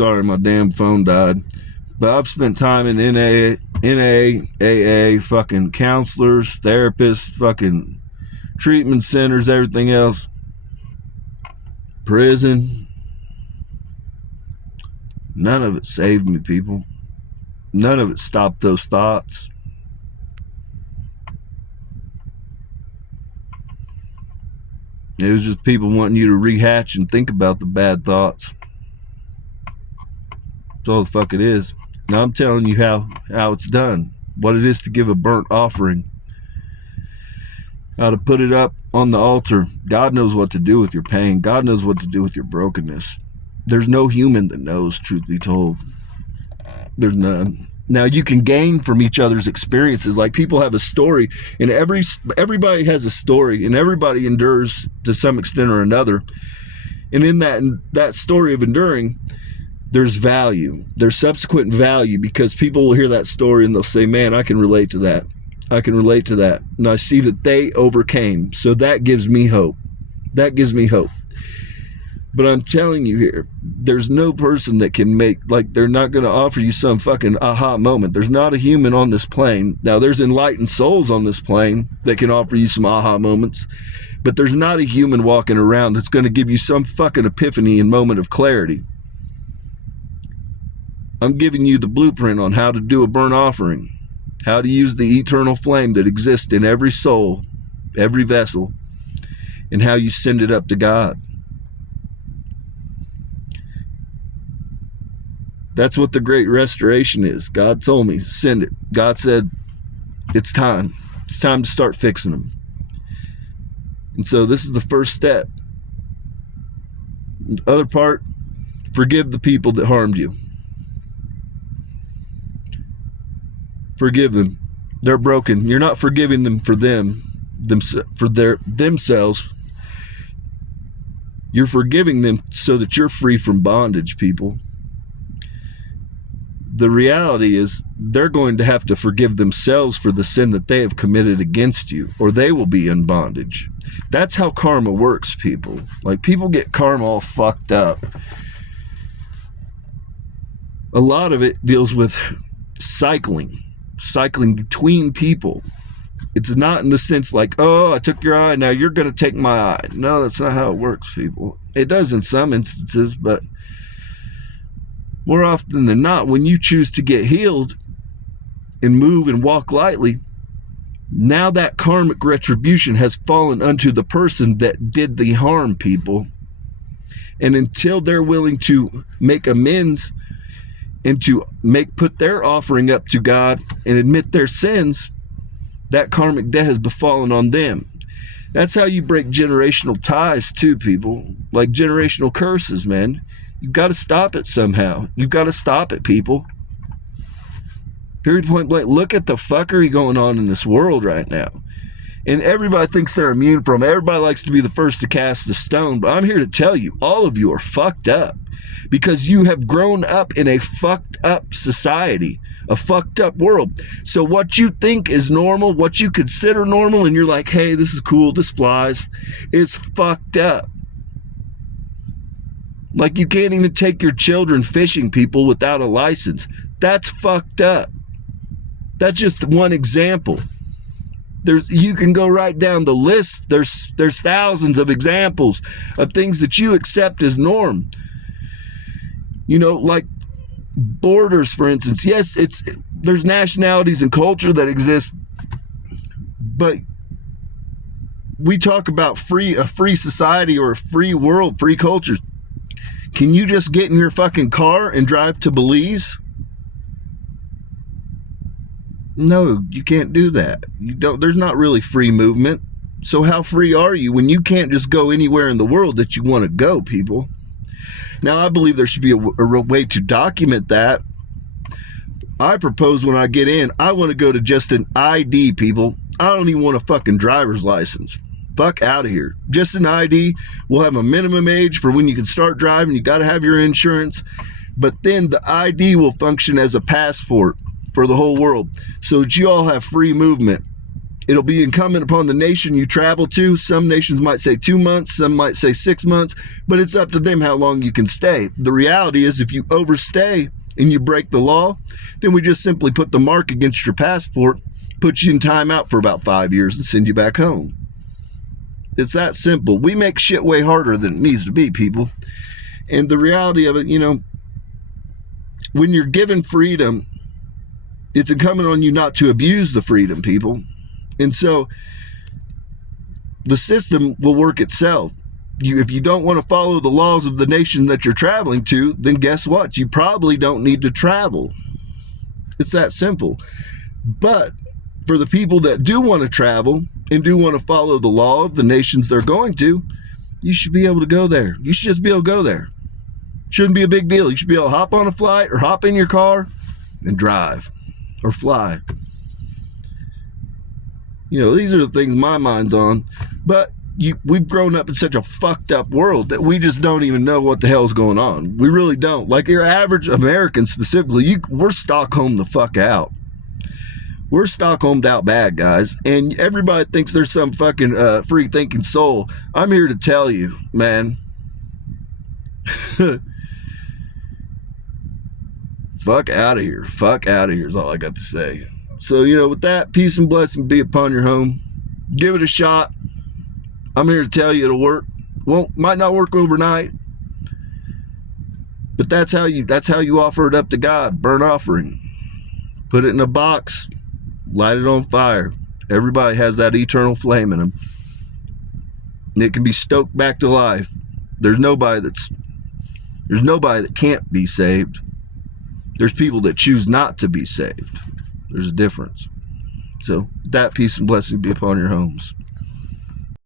Sorry, my damn phone died. But I've spent time in NA, AA, fucking counselors, therapists, fucking treatment centers, everything else. Prison. None of it saved me, people. None of it stopped those thoughts. It was just people wanting you to rehatch and think about the bad thoughts. That's all the fuck it is. Now I'm telling you how it's done. What it is to give a burnt offering. How to put it up on the altar. God knows what to do with your pain. God knows what to do with your brokenness. There's no human that knows, truth be told. There's none. Now you can gain from each other's experiences. Like people have a story, and everybody has a story, and everybody endures to some extent or another. And in that story of enduring, there's value. There's subsequent value, because people will hear that story and they'll say, man, I can relate to that. I can relate to that. And I see that they overcame. So that gives me hope. That gives me hope. But I'm telling you here, there's no person that can make, like, they're not going to offer you some fucking aha moment. There's not a human on this plane. Now, there's enlightened souls on this plane that can offer you some aha moments. But there's not a human walking around that's going to give you some fucking epiphany and moment of clarity. I'm giving you the blueprint on how to do a burnt offering, how to use the eternal flame that exists in every soul, every vessel, and how you send it up to God. That's what the great restoration is. God told me, send it. God said, it's time. It's time to start fixing them. And so this is the first step. The other part, forgive the people that harmed you. Forgive them. They're broken. You're not forgiving them for themselves. You're forgiving them so that you're free from bondage, people. The reality is they're going to have to forgive themselves for the sin that they have committed against you, or they will be in bondage. That's how karma works, people. Like, people get karma all fucked up. A lot of it deals with cycling between people. It's not in the sense like, oh, I took your eye, now you're going to take my eye. No, that's not how it works, people. It does in some instances, but more often than not, when you choose to get healed and move and walk lightly, now that karmic retribution has fallen unto the person that did the harm, people. And until they're willing to make amends and to put their offering up to God and admit their sins, that karmic debt has befallen on them. That's how you break generational ties too, people. Like generational curses, man. You've got to stop it somehow. You've got to stop it, people. Period, point blank. Look at the fuckery going on in this world right now. And everybody thinks they're immune from it. Everybody likes to be the first to cast the stone. But I'm here to tell you, all of you are fucked up. Because you have grown up in a fucked up society. A fucked up world. So what you think is normal, what you consider normal, and you're like, hey, this is cool, this flies, is fucked up. Like, you can't even take your children fishing, people, without a license. That's fucked up. That's just one example. You can go right down the list. There's thousands of examples of things that you accept as norm. You know, like borders, for instance. Yes, there's nationalities and culture that exist, but we talk about a free society or a free world, free cultures. Can you just get in your fucking car and drive to Belize? No, you can't do that. There's not really free movement. So how free are you when you can't just go anywhere in the world that you want to go, people? Now, I believe there should be a way to document that. I propose when I get in, I want to go to just an ID, people. I don't even want a fucking driver's license. Fuck out of here. Just an ID. We'll have a minimum age for when you can start driving. You got to have your insurance. But then the ID will function as a passport for the whole world so that you all have free movement It'll be incumbent upon the nation you travel to. Some nations might say 2 months, some might say 6 months, but it's up to them how long you can stay. The reality is, if you overstay and you break the law, then we just simply put the mark against your passport, put you in timeout for about 5 years, and send you back home. It's that simple. We make shit way harder than it needs to be, people. And the reality of it, you know, when you're given freedom, it's incumbent on you not to abuse the freedom, people. And so the system will work itself. If you don't want to follow the laws of the nation that you're traveling to, then guess what? You probably don't need to travel. It's that simple. But for the people that do want to travel and do want to follow the law of the nations they're going to, you should be able to go there. You should just be able to go there. Shouldn't be a big deal. You should be able to hop on a flight or hop in your car and drive or fly. You know, these are the things my mind's on. But we've grown up in such a fucked up world that we just don't even know what the hell's going on. We really don't. Like your average American specifically, we're Stockholm the fuck out. We're Stockholmed out bad, guys. And everybody thinks there's some fucking free thinking soul. I'm here to tell you, man. Fuck out of here. Fuck out of here is all I got to say. So, you know, with that, peace and blessing be upon your home. Give it a shot. I'm here to tell you it'll work. Might not work overnight. But that's how you offer it up to God. Burnt offering. Put it in a box. Light it on fire. Everybody has that eternal flame in them. And it can be stoked back to life. There's nobody that can't be saved. There's people that choose not to be saved. There's a difference. So that peace and blessing be upon your homes.